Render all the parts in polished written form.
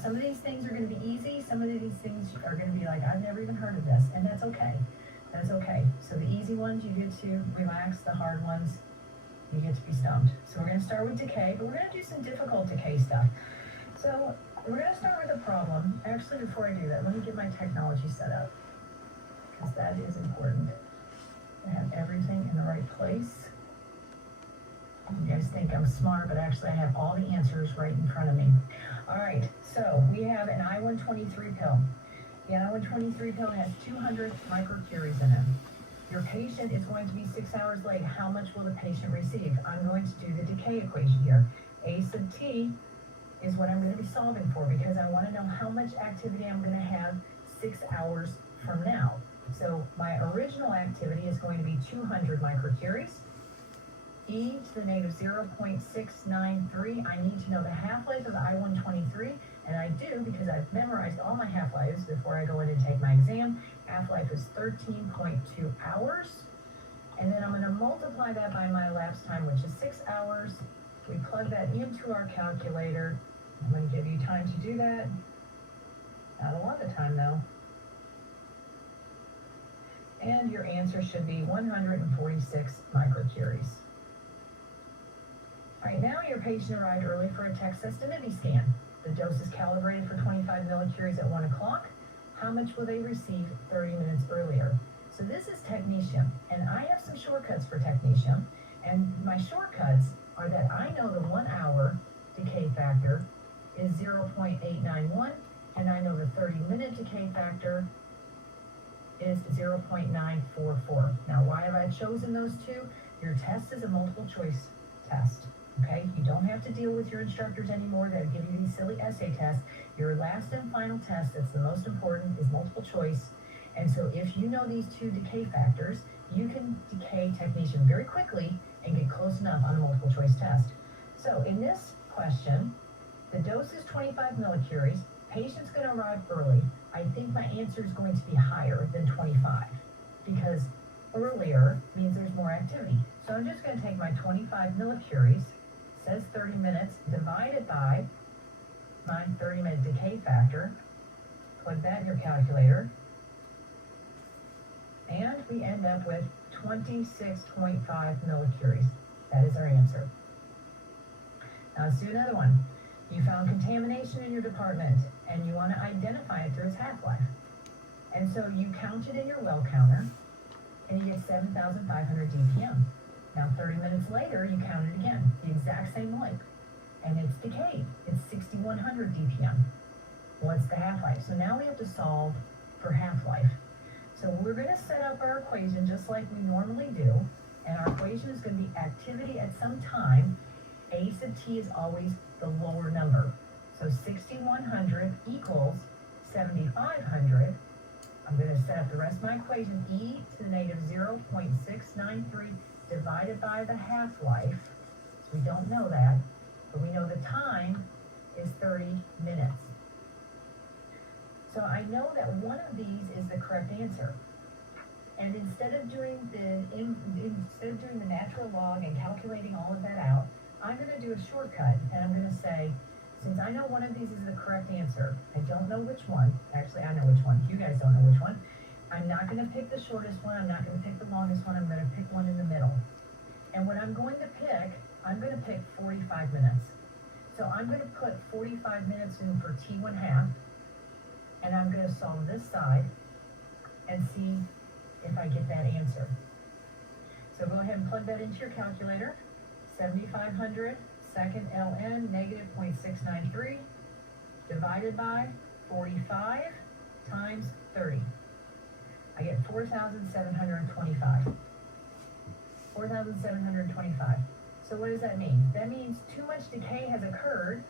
some of these things are going to be easy. Some of these things are going to be like, I've never even heard of this, and that's okay. That's okay. So the easy ones, you get to relax. The hard ones, you get to be stumped. So we're going to start with decay, but we're going to do some difficult decay stuff. So we're going to start with a problem. Actually, before I do that, let me get my technology set up, because that is important to have everything in the right place. You guys think I'm smart, but actually I have all the answers right in front of me. All right, so we have an I-123 pill. The I-123 pill has 200 microcuries in it. Your patient is going to be 6 hours late. How much will the patient receive? I'm going to do the decay equation here. A sub T is what I'm going to be solving for, because I want to know how much activity I'm going to have 6 hours from now. So my original activity is going to be 200 microcuries. E to the negative 0.693. I need to know the half-life of I-123, and I do because I've memorized all my half-lives before I go in and take my exam. Half-life is 13.2 hours, and then I'm going to multiply that by my elapsed time, which is 6 hours. We plug that into our calculator. I'm going to give you time to do that. Not a lot of time, though. And your answer should be 146 microcuries. All right, now your patient arrived early for a TEC sensitivity scan. The dose is calibrated for 25 millicuries at 1 o'clock. How much will they receive 30 minutes earlier? So this is technetium, and I have some shortcuts for technetium. And my shortcuts are that I know the 1 hour decay factor is 0.891, and I know the 30-minute decay factor is 0.944. Now, why have I chosen those two? Your test is a multiple choice test. Okay, you don't have to deal with your instructors anymore that give you these silly essay tests. Your last and final test, that's the most important, is multiple choice. And so if you know these two decay factors, you can decay technetium very quickly and get close enough on a multiple choice test. So in this question, the dose is 25 millicuries. Patient's going to arrive early. I think my answer is going to be higher than 25 because earlier means there's more activity. So I'm just going to take my 25 millicuries, says 30 minutes, divided by my 30-minute decay factor. Plug that in your calculator. And we end up with 26.5 millicuries. That is our answer. Now let's do another one. You found contamination in your department and you want to identify it through its half-life. And so you count it in your well counter and you get 7,500 DPM. Now 30 minutes later, you count it again, the exact same length, and it's decayed. It's 6,100 DPM. What's the half-life? So now we have to solve for half-life. So we're going to set up our equation just like we normally do, and our equation is going to be activity at some time. A sub T is always the lower number. So 6,100 equals 7,500. I'm going to set up the rest of my equation. E to the negative 0.693 divided by the half-life. So we don't know that, but we know the time is 30 minutes. So I know that one of these is the correct answer. And instead of doing the natural log and calculating all of that out, I'm going to do a shortcut, and I'm going to say, since I know one of these is the correct answer, I don't know which one. Actually, I know which one. You guys don't know which one. I'm not going to pick the shortest one. I'm not going to pick the longest one. I'm going to pick one in the middle. And what I'm going to pick, I'm going to pick 45 minutes. So I'm going to put 45 minutes in for T1 half, and I'm going to solve this side and see if I get that answer. So go ahead and plug that into your calculator. 7,500 second ln negative 0.693 divided by 45 times 30. I get 4,725. 4,725. So what does that mean? That means too much decay has occurred,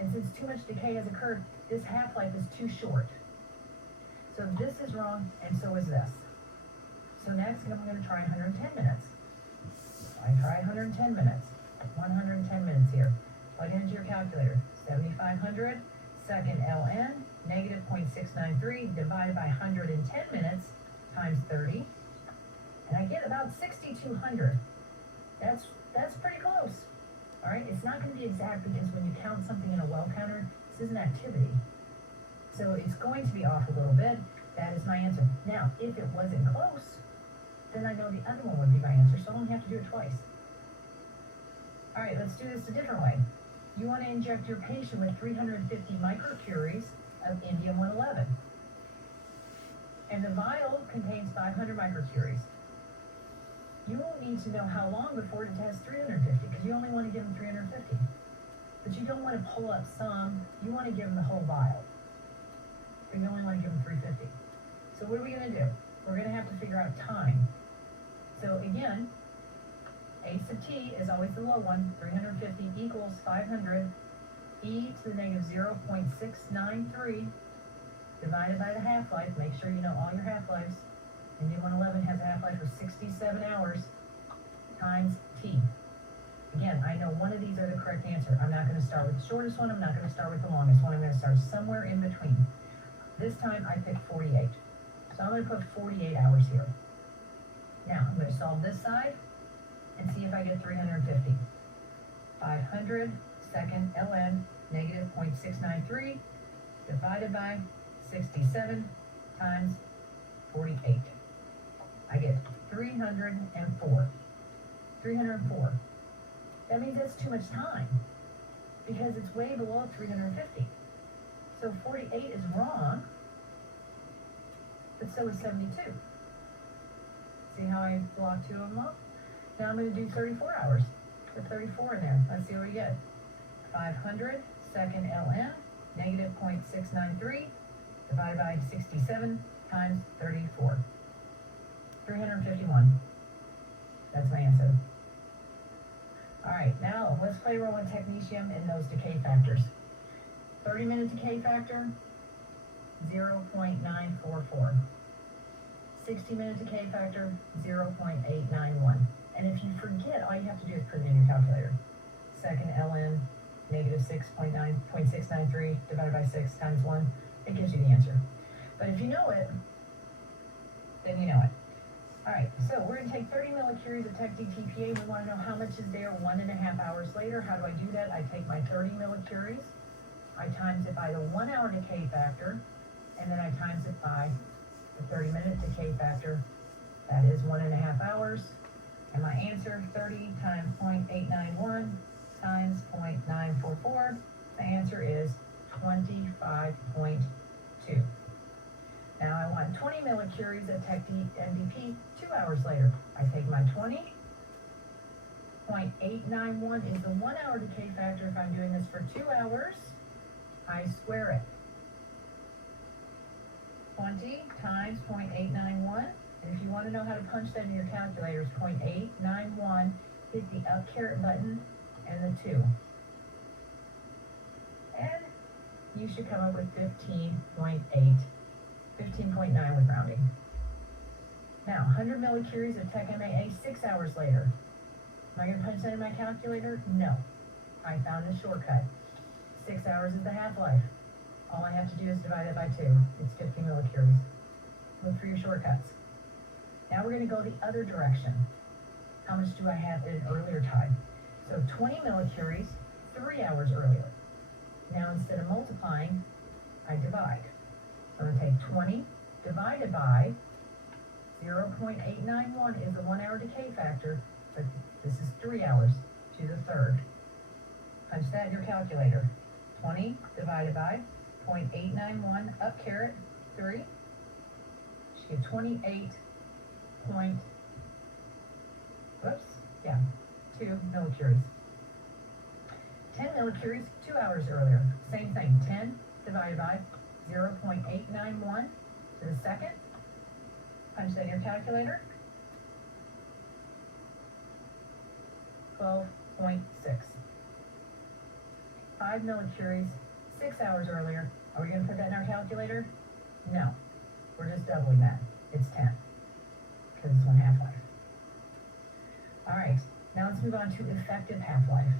and since too much decay has occurred, this half-life is too short. So this is wrong, and so is this. So next, I'm going to try 110 minutes. I try 110 minutes. 110 minutes here. Plug it into your calculator. 7,500 second ln negative 0.693 divided by 110 minutes times 30. And I get about 6,200. That's pretty close. All right, it's not going to be exact because when you count something in a well counter, This is an activity. So it's going to be off a little bit. That is my answer. Now, if it wasn't close, then I know the other one would be my answer, so I only have to do it twice. All right, let's do this a different way. You want to inject your patient with 350 microcuries of indium-111. And the vial contains 500 microcuries. You won't need to know how long before it has 350, because you only want to give them 350. But you don't want to pull up some, you want to give them the whole vial. But you only want to give them 350. So what are we going to do? We're going to have to figure out time. So again, A sub t is always the low one, 350 equals 500 e to the negative 0.693 divided by the half-life. Make sure you know all your half-lives. Indium-111 has a half-life of 67 hours times t. Again, I know one of these are the correct answer. I'm not going to start with the shortest one. I'm not going to start with the longest one. I'm going to start somewhere in between. This time I picked 48. So I'm going to put 48 hours here. Now, I'm going to solve this side and see if I get 350. 500 second ln negative 0.693 divided by 67 times 48. I get 304. 304. That means that's too much time because it's way below 350. So 48 is wrong, but so is 72. See how I blocked two of them up? Now I'm going to do 34 hours. Put 34 in there. Let's see what we get. 500 second ln negative 0.693 divided by 67 times 34. 351. That's my answer. All right, now let's play a role in technetium and those decay factors. 30-minute decay factor, 0.944. 60-minute decay factor, 0.891. And if you forget, all you have to do is put it in your calculator. Second ln negative 6.693 divided by 6 times 1, it gives you the answer. But if you know it, then you know it. All right, so we're going to take 30 millicuries of TEC-D-TPA. We want to know how much is there 1.5 hours later. How do I do that? I take my 30 millicuries, I times it by the 1 hour decay factor, and then I times it by the 30-minute decay factor. That is 1.5 hours. And my answer, 30 times 0.891 times 0.944, the answer is 25.2. Now I want 20 millicuries of TEC-D-NDP 2 hours later. I take my 20, 0.891 is the 1 hour decay factor. If I'm doing this for 2 hours, I square it. 20 times 0.891. And if you want to know how to punch that in your calculator, it's 0.891. Hit the up caret button and the 2. And you should come up with 15.8. 15.9 with rounding. Now, 100 millicuries of TEC-MAA 6 hours later. Am I going to punch that in my calculator? No. I found a shortcut. 6 hours is the half-life. All I have to do is divide it by 2. It's 50 millicuries. Look for your shortcuts. Now we're going to go the other direction. How much do I have at an earlier time? So 20 millicuries, 3 hours earlier. Now instead of multiplying, I divide. So I'm going to take 20 divided by 0.891 is the 1 hour decay factor, but this is 3 hours to the third. Punch that in your calculator. 20 divided by 0.891 up caret 3. You get 28 point, 2 millicuries. 10 millicuries 2 hours earlier. Same thing, 10 divided by 0.891 to the second. Punch that in your calculator. 12.6. 5 millicuries 6 hours earlier. Are we going to put that in our calculator? No. We're just doubling that. It's 10. Because it's 1 half-life. All right. Now let's move on to effective half-life.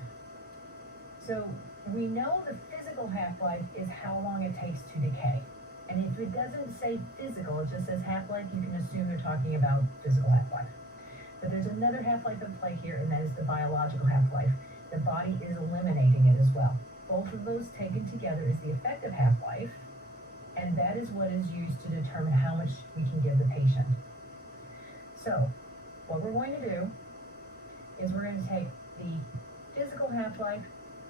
So we know the physical half-life is how long it takes to decay. And if it doesn't say physical, it just says half-life, you can assume they're talking about physical half-life. But there's another half-life at play here, and that is the biological half-life. The body is eliminating it as well. Both of those taken together is the effective half-life, and that is what is used to determine how much we can give the patient. So, what we're going to do is we're going to take the physical half-life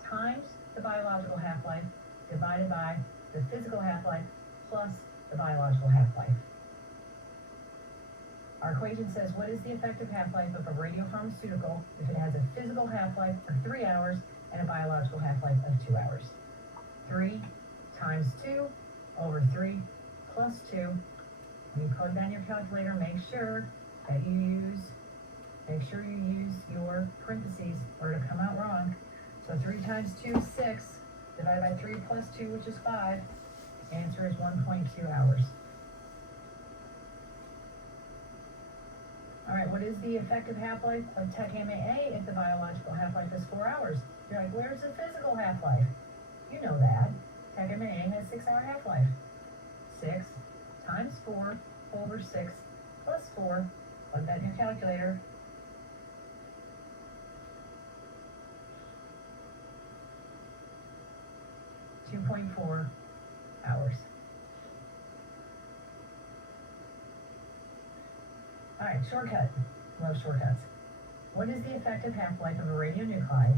times the biological half-life divided by the physical half-life plus the biological half-life. Our equation says, what is the effective half-life of a radiopharmaceutical if it has a physical half-life of 3 hours and a biological half-life of 2 hours? 3 times 2 over 3 plus 2. When you plug down your calculator, make sure you use your parentheses or it'll come out wrong. So 3 times 2 is 6, divided by 3 plus 2, which is 5. Answer is 1.2 hours. All right, what is the effective half-life of TEC-MAA if the biological half-life is 4 hours? You're like, where's the physical half-life? You know that. TEC-MAA has 6-hour half-life. 6 times 4 over 6 plus 4. Plug that in your calculator. 2.4 hours. All right, shortcut. Love shortcuts. What is the effective half-life of a radionuclide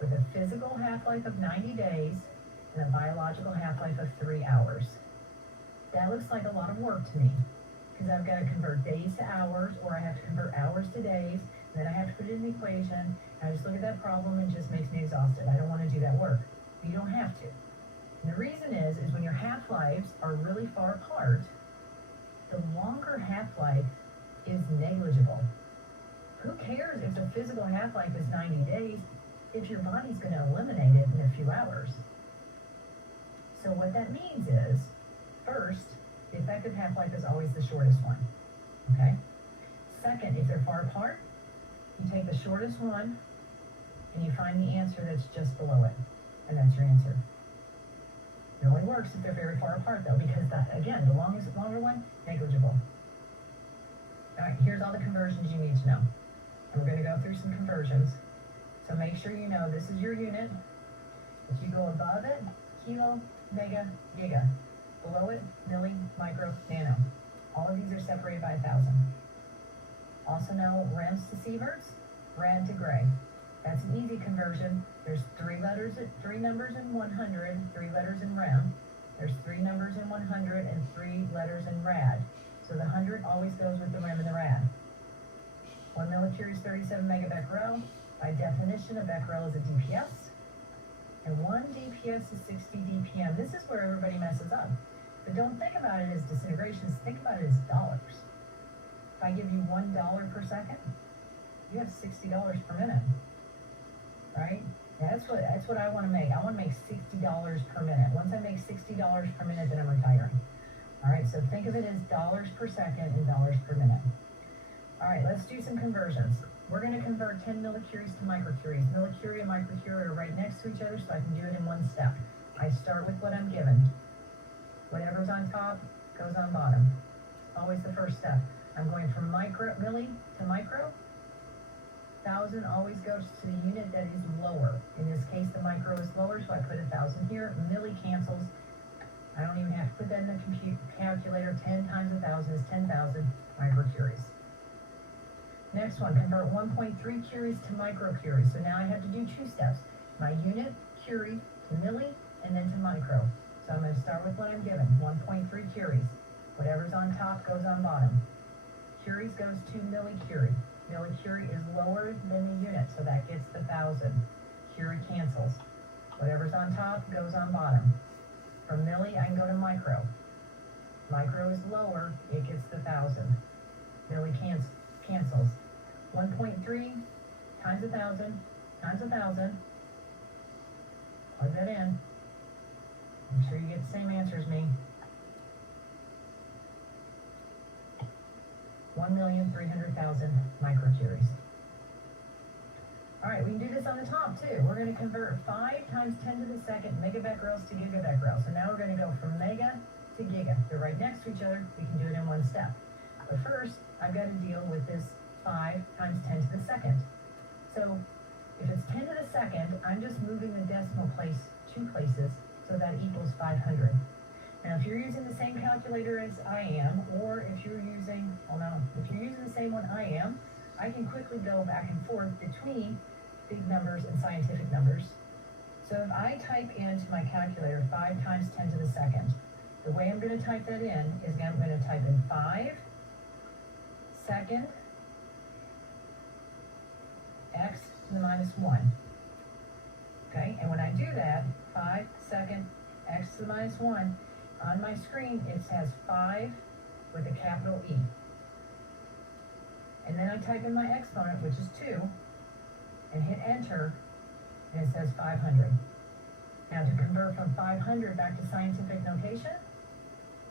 with a physical half-life of 90 days and a biological half-life of 3 hours? That looks like a lot of work to me because I've got to convert days to hours, or I have to convert hours to days, and then I have to put it in the equation. And I just look at that problem and it just makes me exhausted. I don't want to do that work. But you don't have to. And the reason is when your half-lives are really far apart, the longer half-life is negligible. Who cares if the physical half-life is 90 days if your body's going to eliminate it in a few hours? So what that means is, first, the effective half-life is always the shortest one, okay? Second, if they're far apart, you take the shortest one and you find the answer that's just below it, and that's your answer. It only works if they're very far apart though, because again, the longer one, negligible. All right, here's all the conversions you need to know. And we're going to go through some conversions. So make sure you know this is your unit. If you go above it, kilo, mega, giga. Below it, milli, micro, nano. All of these are separated by 1,000. Also know rems to sieverts, rad to gray. That's an easy conversion. There's 3 numbers in 100, 3 letters in rem. There's 3 numbers in 100 and 3 letters in rad. So the 100 always goes with the rem and the rad. 1 millicurie is 37 megabecquerel. By definition, a becquerel is a DPS. And 1 DPS is 60 DPM. This is where everybody messes up. But don't think about it as disintegrations, think about it as dollars. If I give you $1 per second, you have $60 per minute, right? That's what I want to make. I want to make $60 per minute. Once I make $60 per minute, then I'm retiring. All right, so think of it as dollars per second and dollars per minute. All right, let's do some conversions. We're going to convert 10 millicuries to microcuries. Millicurie and microcurie are right next to each other, so I can do it in one step. I start with what I'm given. Whatever's on top goes on bottom. Always the first step. I'm going from milli to micro. 1,000 always goes to the unit that is lower. In this case, the micro is lower, so I put 1,000 here. Milli cancels. I don't even have to put that in the calculator. 10 times 1,000 is 10,000 microcuries. Next one, convert 1.3 curies to microcuries. So now I have to do 2 steps. My unit, curie, to milli, and then to micro. So I'm going to start with what I'm given, 1.3 curies. Whatever's on top goes on bottom. Curies goes to millicurie. Millicurie is lower than the unit, so that gets the 1,000. Curie cancels. Whatever's on top goes on bottom. From milli, I can go to micro. Micro is lower, it gets the 1,000. Milli cancels. 1.3 times 1,000 times 1,000. Plug that in. Make sure you get the same answer as me. 1,300,000 microcuries. All right, we can do this on the top too. We're going to convert 5 times 10 to the second megabecquerels to gigabecquerels. So now we're going to go from mega to giga. They're right next to each other. We can do it in one step. But first, I've got to deal with this 5 times 10 to the second. So if it's 10 to the second, I'm just moving the decimal place two places, so that equals 500. Now, if you're using the same calculator as I am, or if you're using, if you're using the same one I am, I can quickly go back and forth between big numbers and scientific numbers. So if I type into my calculator 5 times 10 to the second, the way I'm going to type that in is I'm going to type in 5 second x to the minus 1. Okay, and when I do that, 5 second x to the minus 1, on my screen it says 5 with a capital E. And then I type in my exponent, which is 2, and hit enter, and it says 500. Now to convert from 500 back to scientific notation,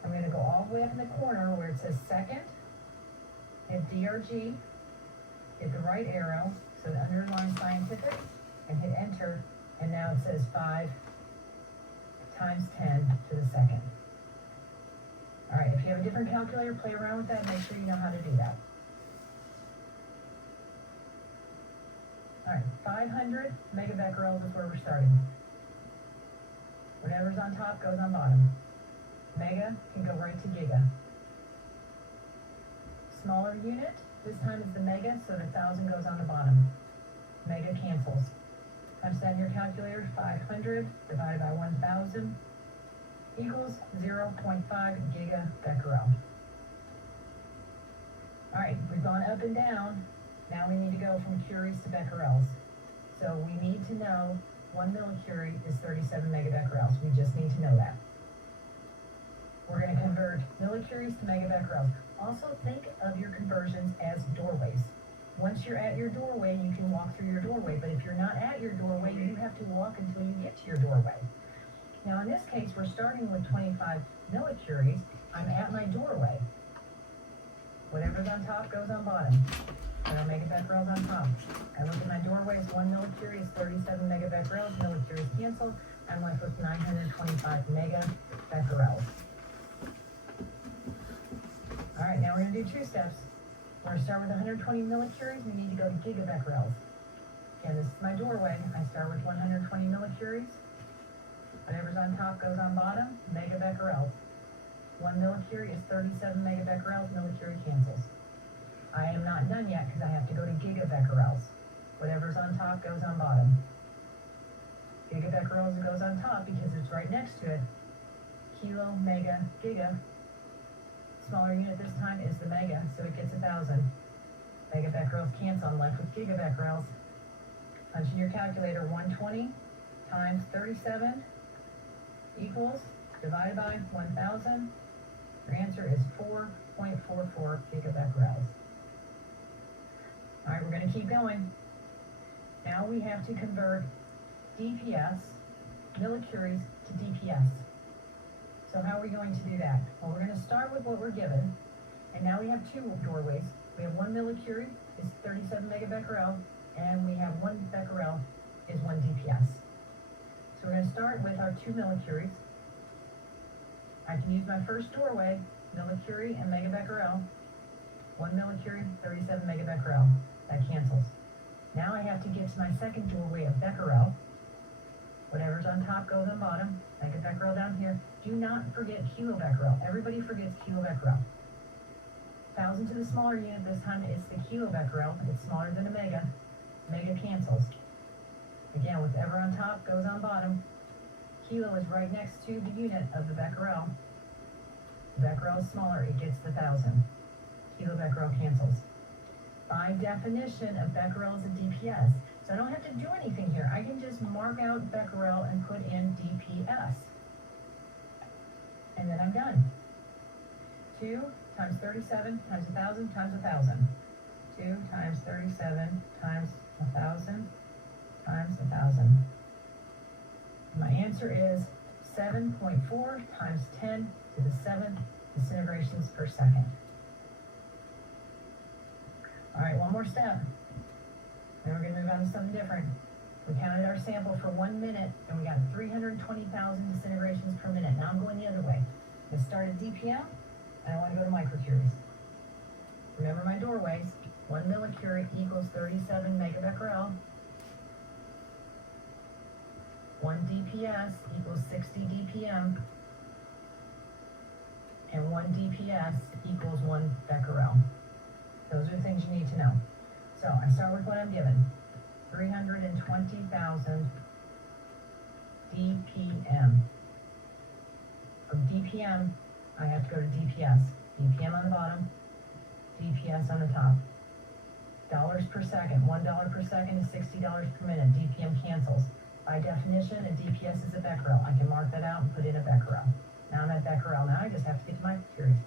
I'm going to go all the way up in the corner where it says second, hit DRG, hit the right arrow, so the underline scientific, and hit enter, and now it says 5 times 10 to the second. All right, if you have a different calculator, play around with that, make sure you know how to do that. All right, 500 megabecquerels is where we're starting. Whatever's on top goes on bottom. Mega can go right to giga. Smaller unit, this time is the mega, so the 1,000 goes on the bottom. Mega cancels. Times that in your calculator, 500 divided by 1,000 equals 0.5 gigabecquerel. All right, we've gone up and down. Now we need to go from curies to becquerels. So we need to know 1 millicurie is 37 megabecquerels. We just need to know that. We're going to convert millicuries to megabecquerels. Also think of your conversions as doorways. Once you're at your doorway, you can walk through your doorway, but if you're not at your doorway, you have to walk until you get to your doorway. Now in this case, we're starting with 25 millicuries. I'm at my doorway. Whatever's on top goes on bottom. I don't megabecquerels on top. I look at my doorway, it's 1 millicurie is 37 megabecquerels. Millicuries cancel. I'm left with 925 megabecquerels. All right, now we're going to do 2 steps. We're going to start with 120 millicuries. We need to go to gigabecquerels. Again, this is my doorway. I start with 120 millicuries. Whatever's on top goes on bottom. Megabecquerels. 1 millicurie is 37 megabecquerels. Millicurie cancels. I am not done yet because I have to go to gigabecquerels. Whatever's on top goes on bottom. Gigabecquerels goes on top because it's right next to it. Kilo, mega, giga. Smaller unit this time is the mega, so it gets 1,000. Megabecquerels cancel. I'm left with gigabecquerels. Punch in your calculator, 120 times 37 equals, divided by 1,000. Your answer is 4.44 gigabecquerels. All right, we're going to keep going. Now we have to convert DPS, millicuries, to DPS. So how are we going to do that? Well, we're going to start with what we're given, and now we have 2 doorways. We have 1 millicurie is 37 megabecquerel, and we have 1 becquerel is 1 DPS. So we're going to start with our 2 millicuries. I can use my first doorway, millicurie and megabecquerel. 1 millicurie, 37 megabecquerel. That cancels. Now I have to get to my second doorway of becquerel. Whatever's on top goes on bottom. Megabecquerel down here. Do not forget kilobecquerel. Everybody forgets kilobecquerel. 1,000 to the smaller unit, this time it's the kilobecquerel. It's smaller than a mega. Mega cancels. Again, whatever on top goes on bottom. Kilo is right next to the unit of the becquerel. The becquerel is smaller, it gets the 1,000. Kilobecquerel cancels. By definition, a becquerel is a DPS. So I don't have to do anything here. I can just mark out becquerel and put in DPS. And then I'm done. 2 times 37 times 1,000 times 1,000. 2 times 37 times 1,000 times 1,000. My answer is 7.4 times 10 to the 7th disintegrations per second. All right, one more step. Then we're going to move on to something different. We counted our sample for 1 minute, and we got 320,000 disintegrations per minute. Now I'm going the other way. Let's start at DPM, and I want to go to microcuries. Remember my doorways. 1 millicurie equals 37 megabecquerel. 1 DPS equals 60 DPM, and 1 DPS equals 1 becquerel. Those are the things you need to know. So I start with what I'm given, 320,000 DPM. From DPM, I have to go to DPS. DPM on the bottom, DPS on the top. Dollars per second, $1 per second is $60 per minute. DPM cancels. By definition, a DPS is a becquerel. I can mark that out and put in a becquerel. Now I'm at becquerel. Now I just have to get to microcuries.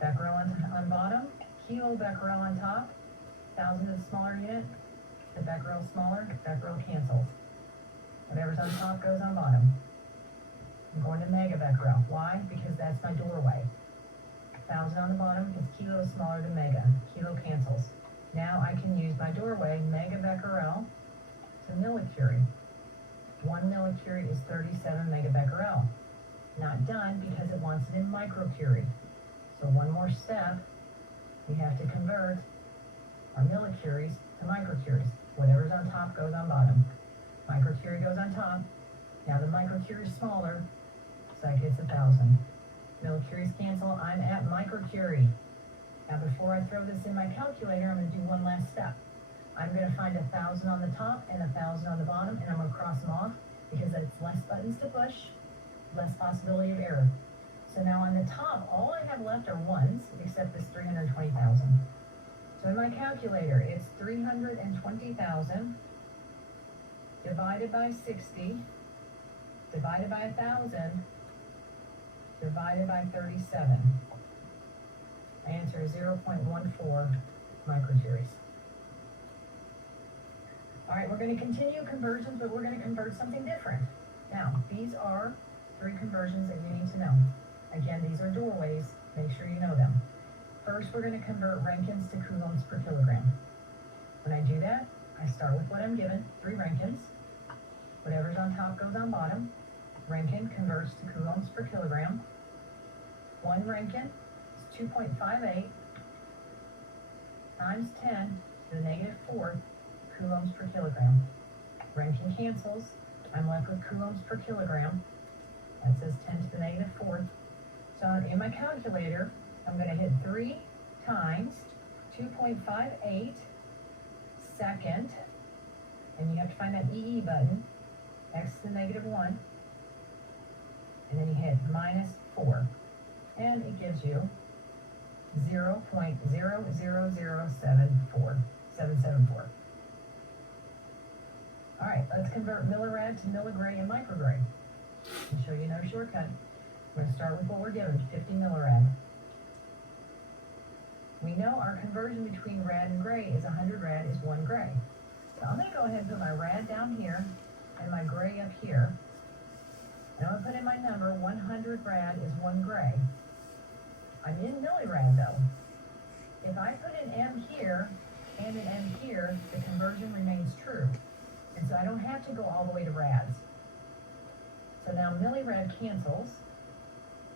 Becquerel on bottom, kilobecquerel on top. 1,000 is the smaller unit. The becquerel smaller, becquerel cancels. Whatever's on top goes on bottom. I'm going to megabecquerel. Why? Because that's my doorway. 1,000 on the bottom is kilo smaller than mega. Kilo cancels. Now I can use my doorway, megabecquerel, to millicurie. 1 millicurie is 37 megabecquerel. Not done because it wants it in microcurie. So one more step, we have to convert our millicuries to microcuries. Whatever's on top goes on bottom. Microcurie goes on top. Now the microcurie is smaller, so that gets 1,000. Millicuries cancel, I'm at microcurie. Now before I throw this in my calculator, I'm going to do one last step. I'm going to find 1,000 on the top and 1,000 on the bottom, and I'm going to cross them off because it's less buttons to push, less possibility of error. So now on the top, all I have left are ones, except this 320,000. So in my calculator, it's 320,000 divided by 60, divided by 1,000, divided by 37. My answer is 0.14 microcuries. All right, we're going to continue conversions, but we're going to convert something different. Now, these are 3 conversions that you need to know. Again, these are doorways. Make sure you know them. First, we're going to convert Rankins to coulombs per kilogram. When I do that, I start with what I'm given, 3 Rankins. Whatever's on top goes on bottom. Rankine converts to coulombs per kilogram. 1 Rankine is 2.58 times 10 to the negative 4th coulombs per kilogram. Rankine cancels. I'm left with coulombs per kilogram. That says 10 to the negative 4th. So in my calculator, I'm going to hit 3 times 2.58 second, and you have to find that EE button, x to the negative 1, and then you hit minus 4, and it gives you 0.00074774. All right, let's convert millirad to milligray and microgray. I'll show you no shortcut. We're going to start with what we're given, 50 millirad. We know our conversion between rad and gray is 100 rad is 1 gray. So I'm going to go ahead and put my rad down here and my gray up here. And I'm going to put in my number, 100 rad is 1 gray. I'm in millirad though. If I put an M here and an M here, the conversion remains true. And so I don't have to go all the way to rads. So now millirad cancels.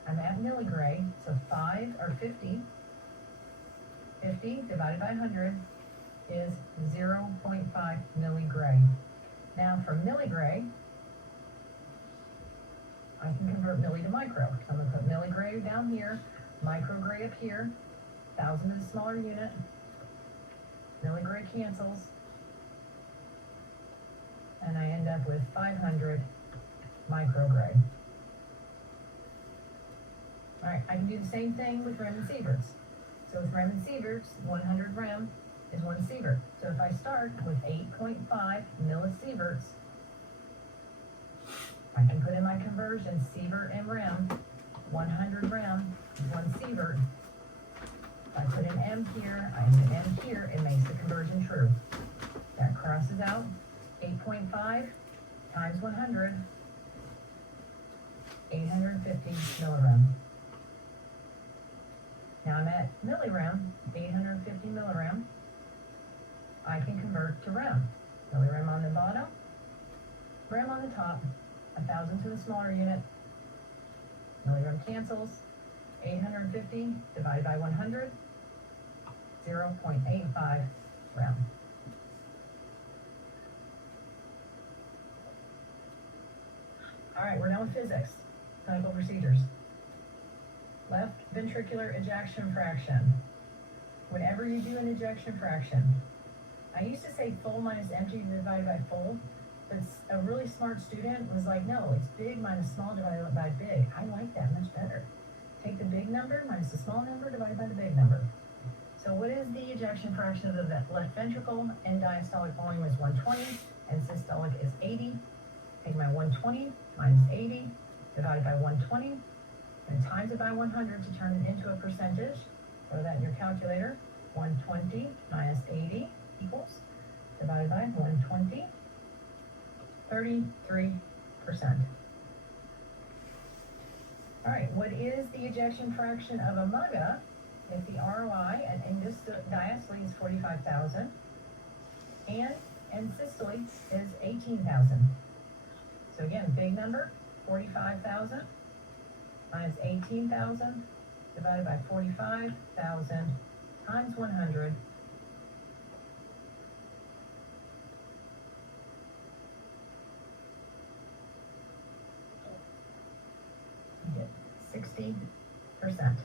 I'm at milligray, so 50 divided by 100 is 0.5 milligray. Now from milligray, I can convert milli to micro. So I'm going to put milligray down here, microgray up here, 1,000 is a smaller unit, milligray cancels, and I end up with 500 microgray. All right, I can do the same thing with Rem and Sieverts. So with Rem and Sieverts, 100 Rem is 1 Sievert. So if I start with 8.5 millisieverts, I can put in my conversion, Sievert and Rem, 100 Rem is 1 Sievert. If I put an M here, I put an M here, it makes the conversion true. That crosses out, 8.5 times 100, 850 millirem. Now I'm at millirem, 850 millirem. I can convert to rem. Millirem on the bottom, rem on the top, 1,000 to the smaller unit. Millirem cancels, 850 divided by 100, 0.85 rem. All right, we're done with physics. Clinical procedures. Left ventricular ejection fraction. Whenever you do an ejection fraction, I used to say full minus empty divided by full, but a really smart student was like, no, it's big minus small divided by big. I like that much better. Take the big number minus the small number divided by the big number. So what is the ejection fraction of the left ventricle? End diastolic volume is 120 and systolic is 80. Take my 120 minus 80 divided by 120 and times it by 100 to turn it into a percentage. Throw that in your calculator. 120 minus 80 equals, divided by 120, 33%. All right, what is the ejection fraction of a MUGA if the ROI at end diastole is 45,000 and end systole is 18,000? So again, big number, 45,000 minus 18,000 divided by 45,000 times 100. You get 60%.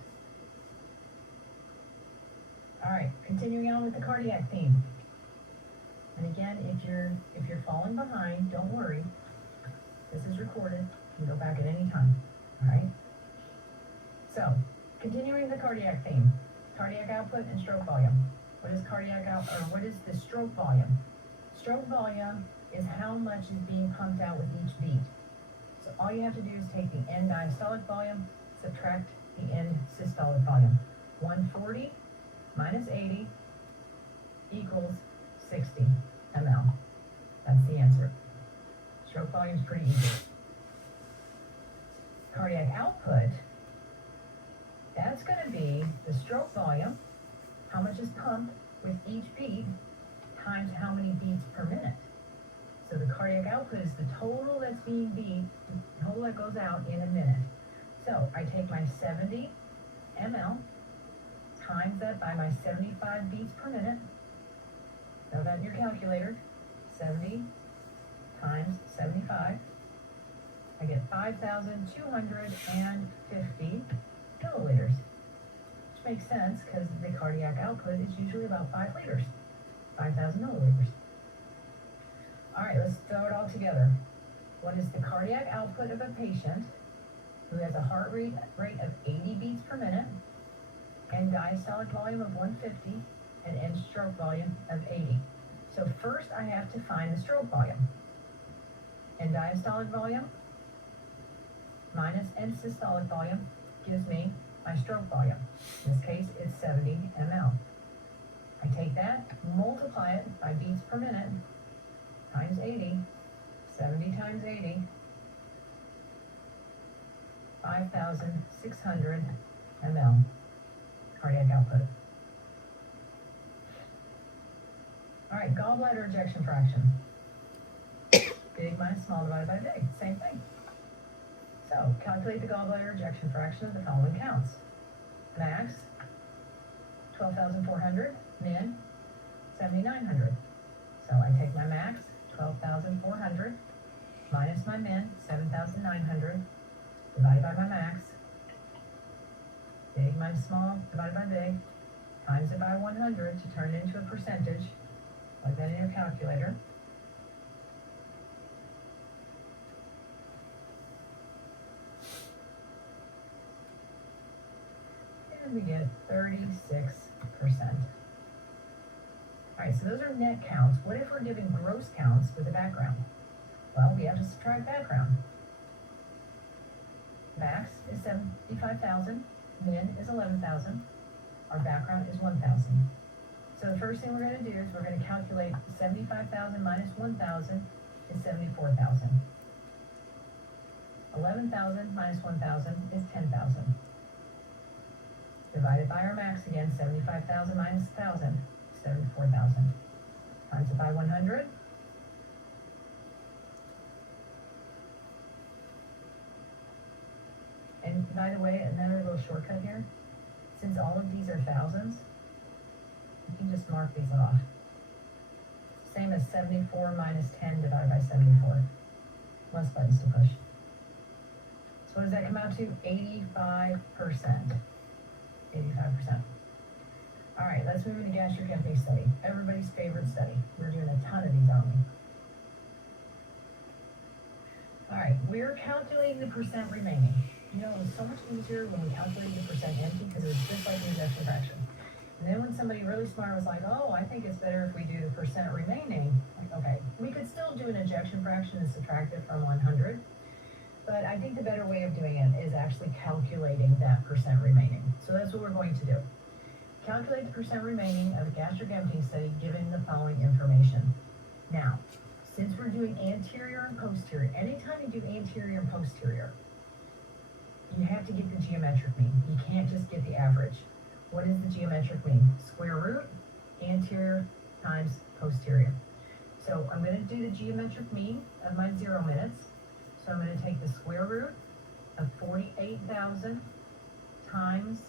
All right, continuing on with the cardiac theme. And again, if you're falling behind, don't worry. This is recorded. You can go back at any time. All right. So, continuing the cardiac theme, cardiac output and stroke volume. What is cardiac output, or what is the stroke volume? Stroke volume is how much is being pumped out with each beat. So all you have to do is take the end diastolic volume, subtract the end systolic volume. 140 minus 80 equals 60 ml. That's the answer. Stroke volume is pretty easy. Cardiac output, that's going to be the stroke volume, how much is pumped with each beat, times how many beats per minute. So the cardiac output is the total that's being beat, the total that goes out in a minute. So I take my 70 ml, times that by my 75 beats per minute. Throw that in your calculator. 70 times 75. I get 5,250 milliliters. Which makes sense because the cardiac output is usually about 5 liters. 5,000 milliliters. All right, let's throw it all together. What is the cardiac output of a patient who has a heart rate of 80 beats per minute, and diastolic volume of 150, and end stroke volume of 80? So first I have to find the stroke volume. End diastolic volume minus end systolic volume gives me my stroke volume. In this case, it's 70 ml. I take that, multiply it by beats per minute, times 80, 70 times 80, 5,600 ml cardiac output. All right, gallbladder ejection fraction. Big minus small divided by big, same thing. So, calculate the gallbladder ejection fraction of the following counts. Max, 12,400, min, 7,900. So I take my max, 12,400, minus my min, 7,900, divided by my max, big minus small divided by big, times it by 100 to turn it into a percentage. Plug that in your calculator. And we get 36%. All right, so those are net counts. What if we're giving gross counts with the background? Well, we have to subtract background. Max is 75,000, min is 11,000, our background is 1,000. So the first thing we're going to do is we're going to calculate 75,000 minus 1,000 is 74,000. 11,000 minus 1,000 is 10,000. Divided by our max again, 75,000 minus 1,000, 74,000. Times it by 100. And by the way, another little shortcut here. Since all of these are thousands, you can just mark these off. Same as 74 minus 10 divided by 74. Less buttons to push. So what does that come out to? 85%. 85%. All right, let's move into gastric emptying study. Everybody's favorite study. We're doing a ton of these, aren't we? All right, we're calculating the percent remaining. You know, it's so much easier when we calculate the percent empty because it's just like the ejection fraction. And then when somebody really smart was like, oh, I think it's better if we do the percent remaining, like, okay, we could still do an ejection fraction and subtract it from 100, but I think the better way of doing it is actually calculating that percent remaining. So that's what we're going to do. Calculate the percent remaining of a gastric emptying study given the following information. Now, since we're doing anterior and posterior, anytime you do anterior and posterior, you have to get the geometric mean. You can't just get the average. What is the geometric mean? Square root, anterior times posterior. So I'm going to do the geometric mean of my 0 minutes. So I'm going to take the square root of 48,000 times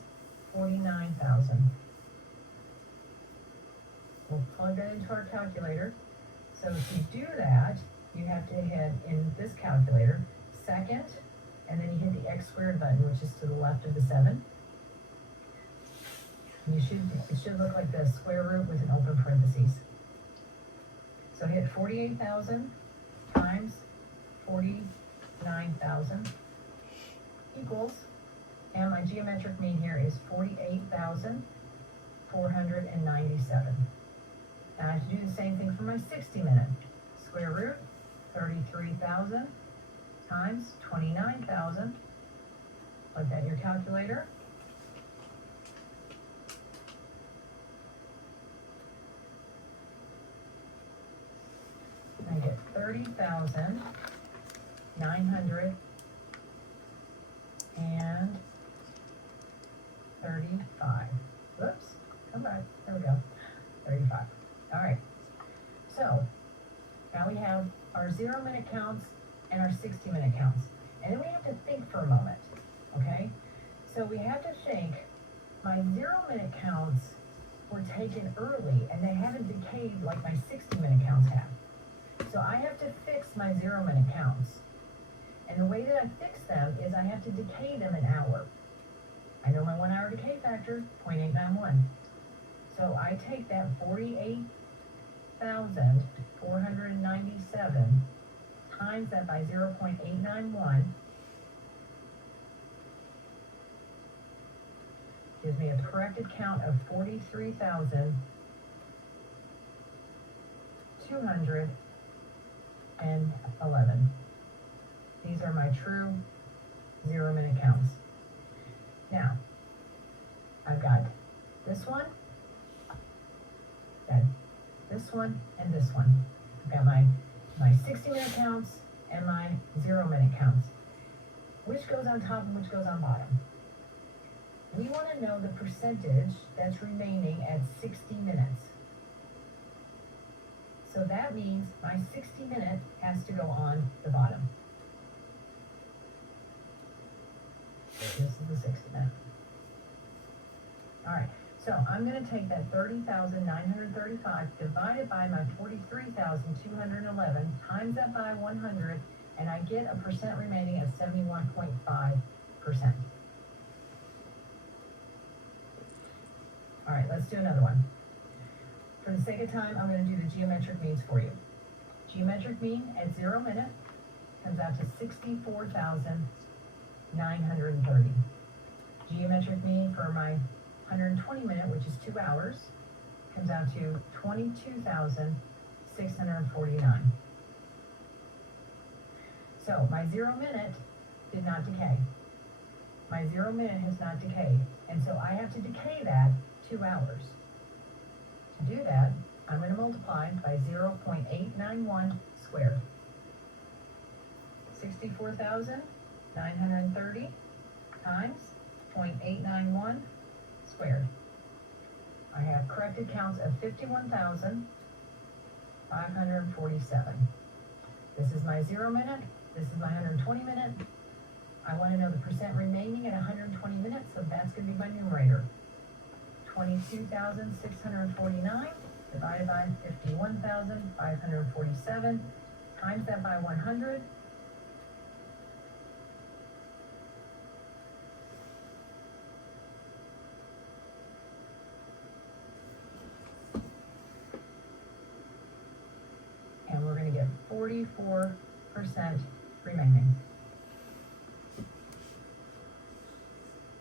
49,000. We'll plug that into our calculator. So to do that, you have to hit in this calculator, second, and then you hit the x squared button, which is to the left of the 7. And it should look like the square root with an open parentheses. So hit 48,000 times 49,000 equals, and my geometric mean here is 48,497. Now I have to do the same thing for my 60 minute. Square root, 33,000 times 29,000. Plug that in your calculator. I get 30,935. Whoops, come back, there we go, 35. All right, so now we have our 0 minute counts and our 60 minute counts. And then we have to think for a moment, okay? So we have to think, my 0 minute counts were taken early and they haven't decayed like my 60 minute counts have. So I have to fix my 0 minute counts. And the way that I fix them is I have to decay them an hour. I know my 1 hour decay factor, 0.891. So I take that 48,497 times that by 0.891, gives me a corrected count of 43,211. These are my true 0 minute counts. Now, I've got this one, this one, and this one. I've got my 60 minute counts and my 0 minute counts. Which goes on top and which goes on bottom? We want to know the percentage that's remaining at 60 minutes. So that means my 60 minute has to go on the bottom. This is the 60 minute. All right, so I'm going to take that 30,935 divided by my 43,211, times that by 100, and I get a percent remaining at 71.5%. All right, let's do another one. For the sake of time, I'm going to do the geometric means for you. Geometric mean at 0 minute comes out to 64,930. Geometric mean for my 120 minute, which is 2 hours, comes out to 22,649. So my 0 minute did not decay. My 0 minute has not decayed. And so I have to decay that 2 hours. To do that, I'm going to multiply by 0.891 squared. 64,930 times 0.891 squared. I have corrected counts of 51,547. This is my 0 minute. This is my 120 minute. I want to know the percent remaining at 120 minutes, so that's going to be my numerator. 22,649 divided by 51,547, times that by 100, 44% remaining.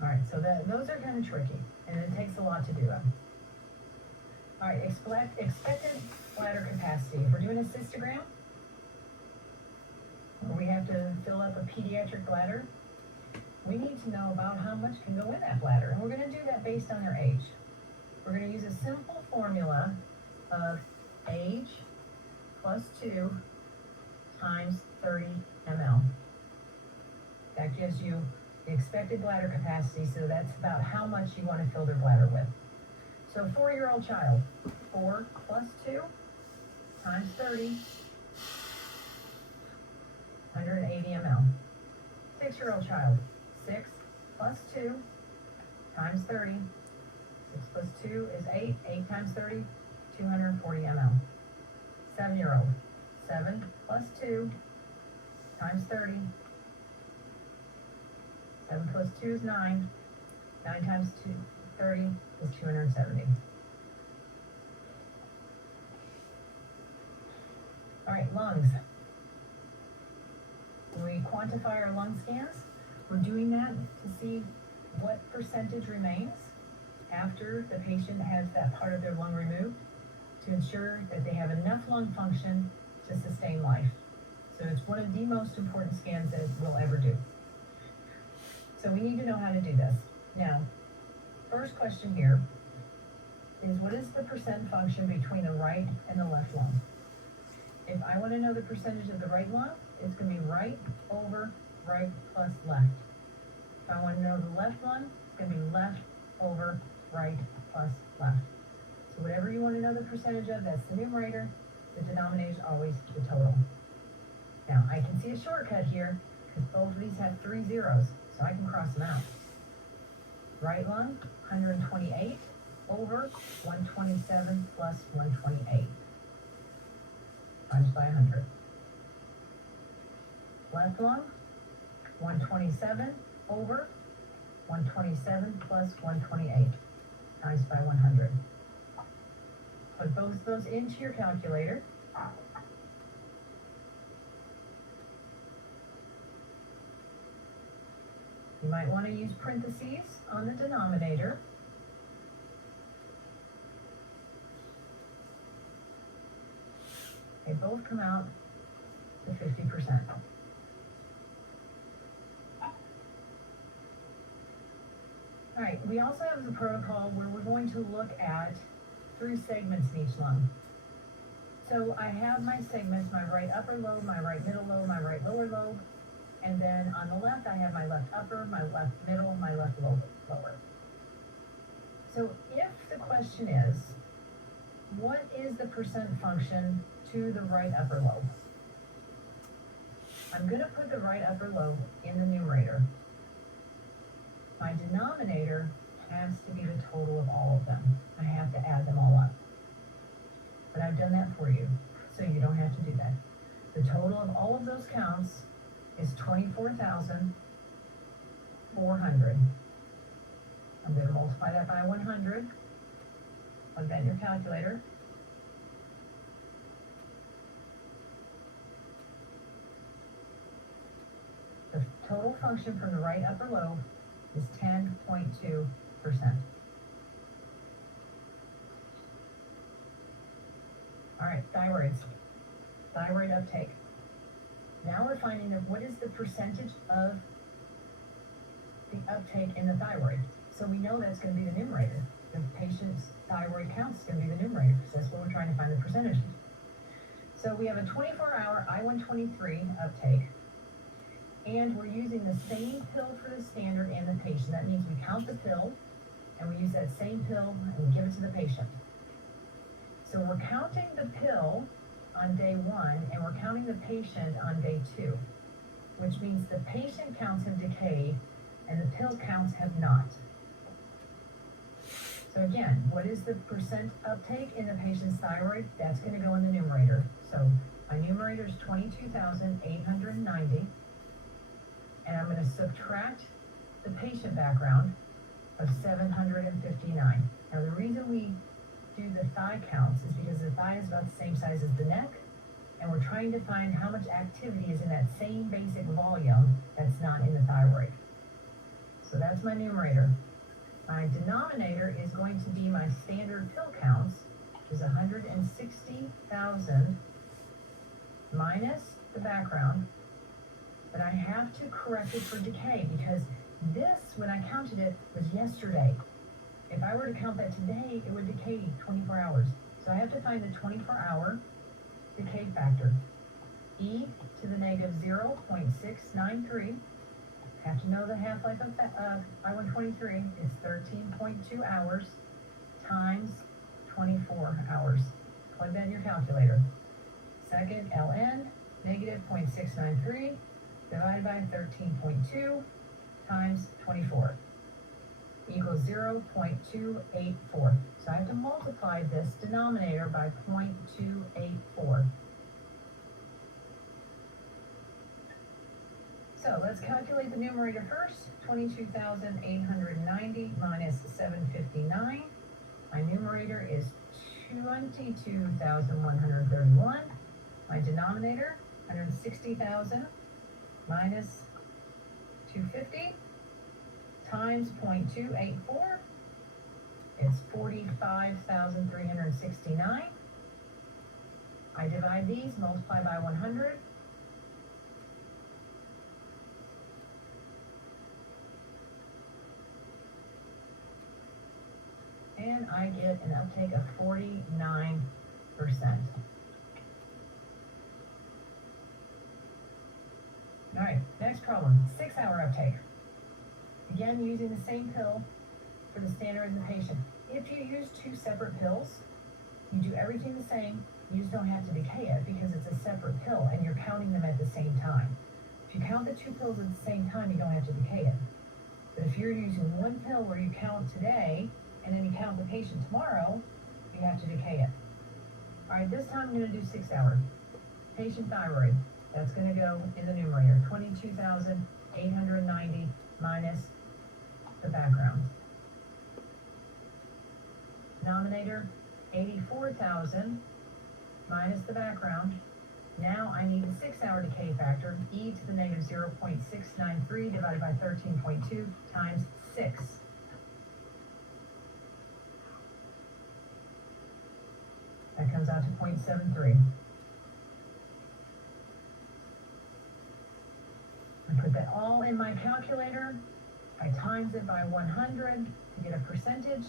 All right, so those are kind of tricky, and it takes a lot to do them. All right, expected bladder capacity. If we're doing a cystogram, where we have to fill up a pediatric bladder, we need to know about how much can go in that bladder, and we're going to do that based on their age. We're going to use a simple formula of age plus 2 times 30 ml. That gives you the expected bladder capacity, so that's about how much you want to fill their bladder with. So 4-year-old child, 4 plus 2 times 30, 180 ml. 6-year-old child, 6 plus 2 times 30, 6 plus 2 is 8, 8 times 30, 240 ml. 7-year-old, 7 plus 2 times 30, 7 plus 2 is 9, 9 times 30 is 270. All right, lungs. When we quantify our lung scans, we're doing that to see what percentage remains after the patient has that part of their lung removed to ensure that they have enough lung function to sustain life. So it's one of the most important scans that we'll ever do. So we need to know how to do this. Now, first question here is, what is the percent function between the right and the left lung? If I want to know the percentage of the right lung, it's going to be right over right plus left. If I want to know the left lung, it's going to be left over right plus left. So whatever you want to know the percentage of, that's the numerator. The denominator is always the total. Now, I can see a shortcut here because both of these have 3 zeros, so I can cross them out. Right lung, 128 over 127 plus 128 times by 100. Left lung, 127 over 127 plus 128 times by 100. Put both of those into your calculator. You might want to use parentheses on the denominator. They both come out to 50%. All right, we also have the protocol where we're going to look at 3 segments in each lung. So I have my segments, my right upper lobe, my right middle lobe, my right lower lobe, and then on the left I have my left upper, my left middle, my left lower. So if the question is, what is the percent function to the right upper lobe? I'm going to put the right upper lobe in the numerator. My denominator has to be the total of all of them. I have to add them all up. But I've done that for you, so you don't have to do that. The total of all of those counts is 24,400. I'm going to multiply that by 100. Plug that in your calculator. The total function from the right upper lobe is 10.2%. All right, thyroid uptake. Now we're finding out what is the percentage of the uptake in the thyroid. So we know that's going to be the numerator. The patient's thyroid count is going to be the numerator because that's what we're trying to find the percentage. So we have a 24-hour I-123 uptake, and we're using the same pill for the standard and the patient. That means we count the pill, and we use that same pill, and we give it to the patient. So we're counting the pill on day 1, and we're counting the patient on day 2, which means the patient counts have decayed, and the pill counts have not. So again, what is the percent uptake in the patient's thyroid? That's going to go in the numerator. So my numerator is 22,890. And I'm going to subtract the patient background of 759. Now the reason we do the thigh counts is because the thigh is about the same size as the neck, and we're trying to find how much activity is in that same basic volume that's not in the thyroid. So that's my numerator. My denominator is going to be my standard pill counts, which is 160,000 minus the background, but I have to correct it for decay because this, when I counted it, was yesterday. If I were to count that today, it would decay 24 hours. So I have to find the 24-hour decay factor. E to the negative 0.693. Have to know the half-life of I-123 is 13.2 hours times 24 hours. Plug that in your calculator. Second, ln, negative 0.693 divided by 13.2 times 24 equals 0.284. So I have to multiply this denominator by 0.284. So let's calculate the numerator first. 22,890 minus 759. My numerator is 22,131. My denominator, 160,000 minus 250 times 0.284. It's 45,369. I divide these, multiply by 100. And I get an uptake of 49%. All right, next problem, 6-hour uptake. Again, using the same pill for the standard in the patient. If you use 2 separate pills, you do everything the same, you just don't have to decay it because it's a separate pill and you're counting them at the same time. If you count the 2 pills at the same time, you don't have to decay it. But if you're using one pill where you count today and then you count the patient tomorrow, you have to decay it. All right, this time I'm going to do 6-hour. Patient thyroid, that's going to go in the numerator, 22,890 minus the background. Denominator, 84,000 minus the background. Now I need the 6-hour decay factor, e to the negative 0.693 divided by 13.2 times 6. That comes out to 0.73. I put that all in my calculator. I times it by 100 to get a percentage.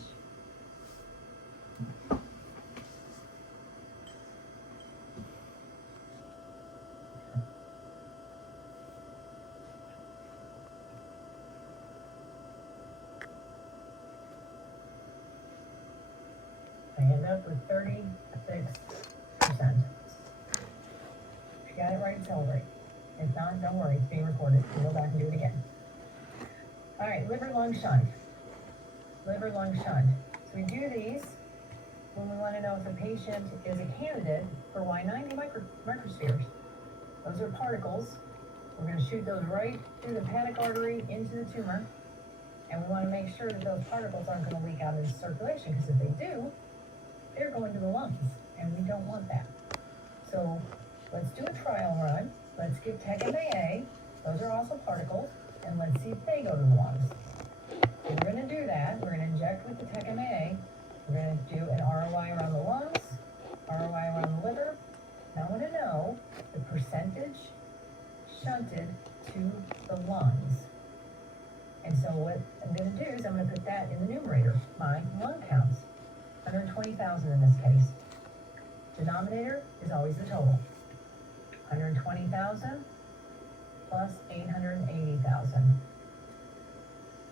I end up with 36%. If you got it right, celebrate. If not, don't worry, it's being recorded. You go back and do it again. All right, liver lung shunt. Liver lung shunt. So we do these when we want to know if a patient is a candidate for Y90 microspheres. Those are particles. We're going to shoot those right through the hepatic artery into the tumor. And we want to make sure that those particles aren't going to leak out into circulation, because if they do, they're going to the lungs, and we don't want that. So let's do a trial run. Let's get TEC-MAA. Those are also particles, and let's see if they go to the lungs. So we're going to do that. We're going to inject with the TEC-MAA. We're going to do an ROI around the lungs, ROI around the liver. Now I want to know the percentage shunted to the lungs. And so what I'm going to do is I'm going to put that in the numerator, my lung counts. 120,000 in this case. Denominator is always the total. 120,000 plus 880,000.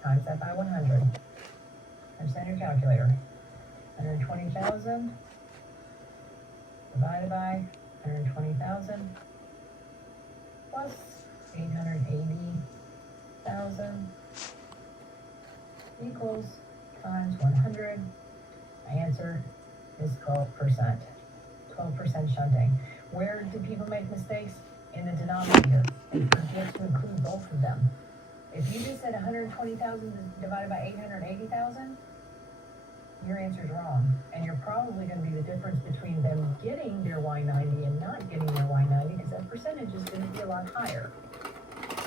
Times that by 100. Understand your calculator. 120,000 divided by 120,000 plus 880,000 equals times 100. My answer is 12%. 12% shunting. Where do people make mistakes? In the denominator. They forget to include both of them. If you just said 120,000 divided by 880,000, your answer's wrong. And you're probably going to be the difference between them getting their Y90 and not getting their Y90, because that percentage is going to be a lot higher.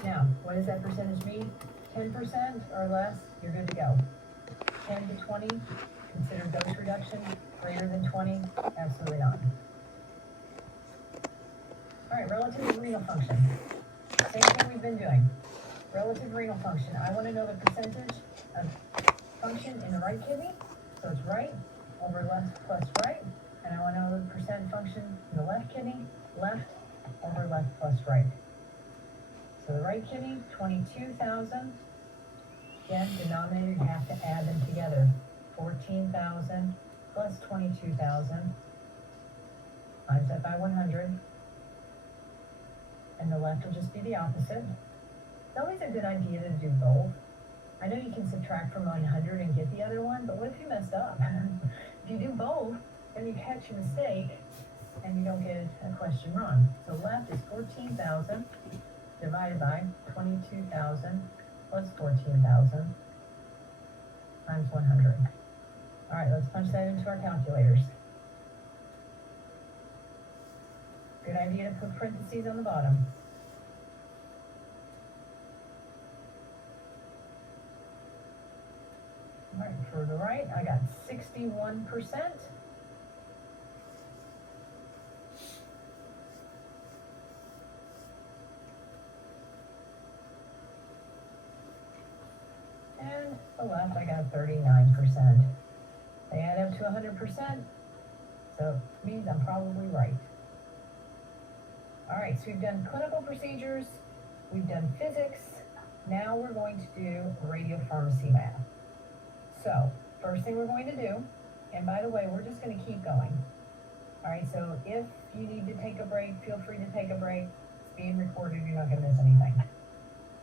Now, what does that percentage mean? 10% or less, you're good to go. 10 to 20, consider dose reduction. Greater than 20, absolutely not. All right, relative renal function. Same thing we've been doing. Relative renal function. I want to know the percentage of function in the right kidney. So it's right over left plus right. And I want to know the percent function in the left kidney, left over left plus right. So the right kidney, 22,000. Again, denominator, you have to add them together. 14,000 plus 22,000. Times that by 100. And the left will just be the opposite. It's always a good idea to do both. I know you can subtract from 100 and get the other one, but what if you messed up? If you do both, then you catch a mistake and you don't get a question wrong. So left is 14,000 divided by 22,000 plus 14,000 times 100. All right, let's punch that into our calculators. Good idea to put parentheses on the bottom. All right, for the right, I got 61%. And the left, I got 39%. They add up to 100%, so it means I'm probably right. All right, so we've done clinical procedures, we've done physics, now we're going to do radiopharmacy math. So, first thing we're going to do, and by the way, we're just going to keep going. All right, so if you need to take a break, feel free to take a break. It's being recorded, you're not going to miss anything.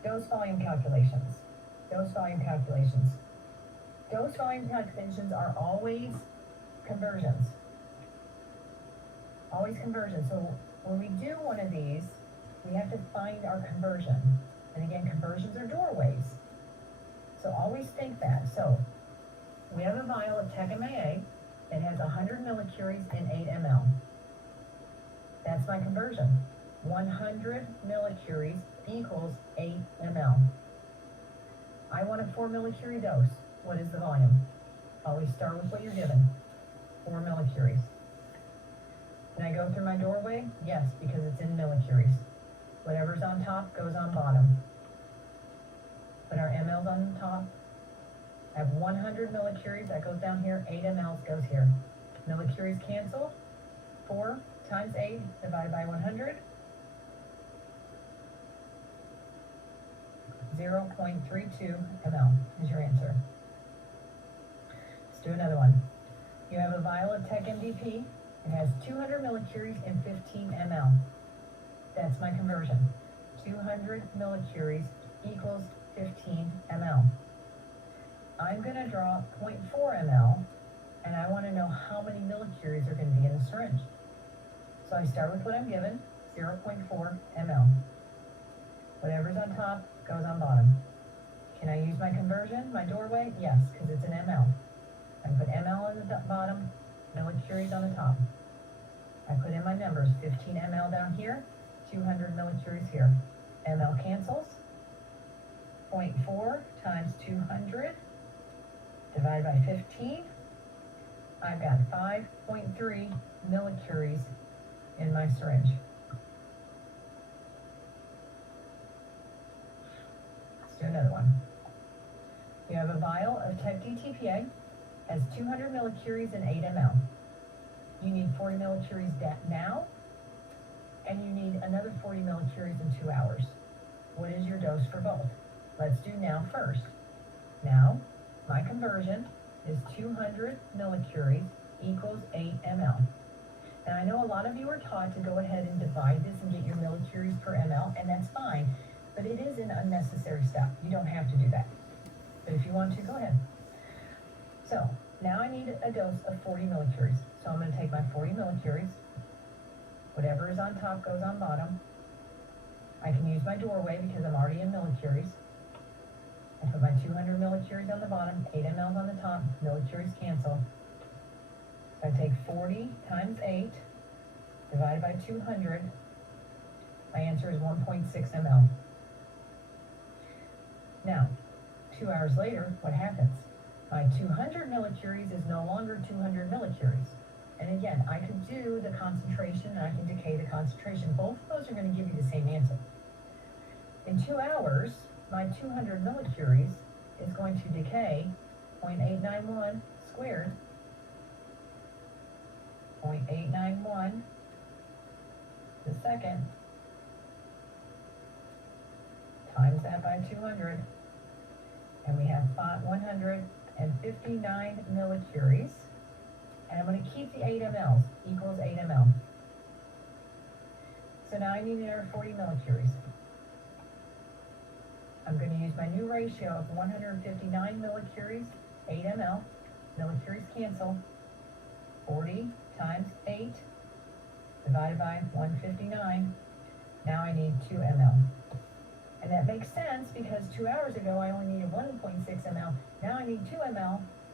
Dose volume calculations. Dose volume calculations. Dose volume calculations are always conversions. Always conversions. So when we do one of these, we have to find our conversion. And again, conversions are doorways. So always think that. So we have a vial of TECMAA that has 100 millicuries in 8 ml. That's my conversion. 100 millicuries equals 8 ml. I want a 4 millicurie dose. What is the volume? Always start with what you're given. 4 millicuries. Can I go through my doorway? Yes, because it's in millicuries. Whatever's on top goes on bottom. Put our mLs on the top. I have 100 millicuries, that goes down here. 8 mLs goes here. Millicuries cancel. 4 times 8 divided by 100. 0.32 ml is your answer. Let's do another one. You have a vial of TEC-MDP. It has 200 millicuries and 15 ml. That's my conversion. 200 millicuries equals 15 ml. I'm going to draw 0.4 ml, and I want to know how many millicuries are going to be in the syringe. So I start with what I'm given, 0.4 ml. Whatever's on top goes on bottom. Can I use my conversion, my doorway? Yes, because it's an ml. I put ml on the bottom, millicuries on the top. I put in my numbers, 15 ml down here, 200 millicuries here. ml cancels. 0.4 times 200 divided by 15. I've got 5.3 millicuries in my syringe. Let's do another one. You have a vial of TEC-DTPA, has 200 millicuries and 8 ml. You need 40 millicuries now, and you need another 40 millicuries in 2 hours. What is your dose for both? Let's do now first. Now, my conversion is 200 millicuries equals 8 ml. Now, I know a lot of you are taught to go ahead and divide this and get your millicuries per ml, and that's fine, but it is an unnecessary step. You don't have to do that. But if you want to, go ahead. So, now I need a dose of 40 millicuries. So I'm going to take my 40 millicuries. Whatever is on top goes on bottom. I can use my doorway because I'm already in millicuries. I put my 200 200 millicuries on the bottom, 8 mLs on the top, millicuries cancel. So I take 40 times 8, divided by 200. My answer is 1.6 ml. Now, 2 hours later, what happens? My 200 millicuries is no longer 200 millicuries. And again, I can do the concentration and I can decay the concentration. Both of those are going to give you the same answer. In 2 hours, my 200 millicuries is going to decay 0.891 squared, 0.891 the second, times that by 200, and we have 159 millicuries, and I'm going to keep the 8 mLs, equals 8 ml. So now I need another 40 millicuries. I'm going to use my new ratio of 159 millicuries, 8 ml, millicuries cancel, 40 times 8, divided by 159, now I need 2 ml. And that makes sense because 2 hours ago I only needed 1.6 ml, now I need 2 ml,